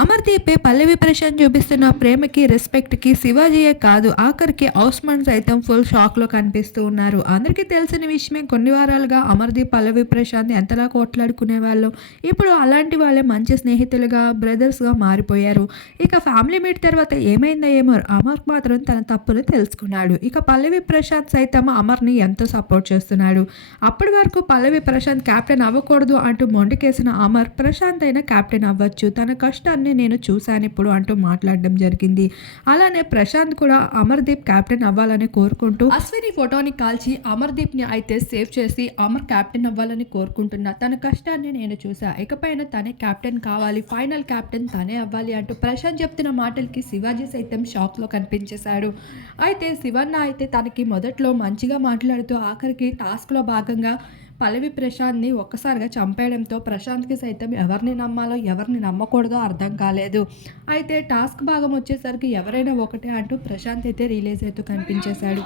అమర్దీప్పే పల్లవి ప్రశాంత్ చూపిస్తున్న ప్రేమకి రెస్పెక్ట్కి శివాజీయే కాదు ఆఖరికి ఔస్మాన్ సైతం ఫుల్ షాక్లో కనిపిస్తూ ఉన్నారు. అందరికీ తెలిసిన విషయమే కొన్ని వారాలుగా అమర్దీప్ పల్లవి ప్రశాంత్ ఎంతలా కొట్లాడుకునే వాళ్ళు. ఇప్పుడు అలాంటి వాళ్ళే మంచి స్నేహితులుగా బ్రదర్స్గా మారిపోయారు. ఇక ఫ్యామిలీ మీట్ తర్వాత ఏమైందో ఏమో అమర్ మాత్రం తన తప్పులు తెలుసుకున్నాడు. ఇక పల్లవి ప్రశాంత్ సైతం అమర్ని ఎంతో సపోర్ట్ చేస్తున్నాడు. అప్పటి వరకు పల్లవి ప్రశాంత్ కెప్టెన్ అవ్వకూడదు అంటూ మొండికేసిన అమర్ ప్రశాంత్ అయినా కెప్టెన్ అవ్వచ్చు. తన కష్టాన్ని నేను చూశాను ఇప్పుడు అంటూ మాట్లాడడం జరిగింది. అలానే ప్రశాంత్ కూడా అమర్దీప్ కెప్టెన్ అవ్వాలని కోరుకుంటూ అశ్విని ఫోటోని కాల్చి అమర్దీప్ని అయితే సేవ్ చేసి అమర్ కెప్టెన్ అవ్వాలని కోరుకుంటున్నా తన కష్టాన్ని నేను చూసా ఇకపైన తనే కెప్టెన్ కావాలి ఫైనల్ కెప్టెన్ తనే అవ్వాలి అంటూ ప్రశాంత్ చెప్తున్న మాటలకి శివాజీ సైతం షాక్లో కనిపించేశాడు. అయితే శివన్న అయితే తనకి మొదట్లో మంచిగా మాట్లాడుతూ ఆఖరికి టాస్క్లో భాగంగా పల్లవి ప్రశాంత్ని ఒక్కసారిగా చంపేయడంతో ప్రశాంత్కి సైతం ఎవరిని నమ్మాలో ఎవరిని నమ్మకూడదో అర్థం కాలేదు. అయితే టాస్క్ భాగం వచ్చేసరికి ఎవరైనా ఒకటే అంటూ ప్రశాంత్ అయితే రిలీజ్ అవుతూ కనిపించేశాడు.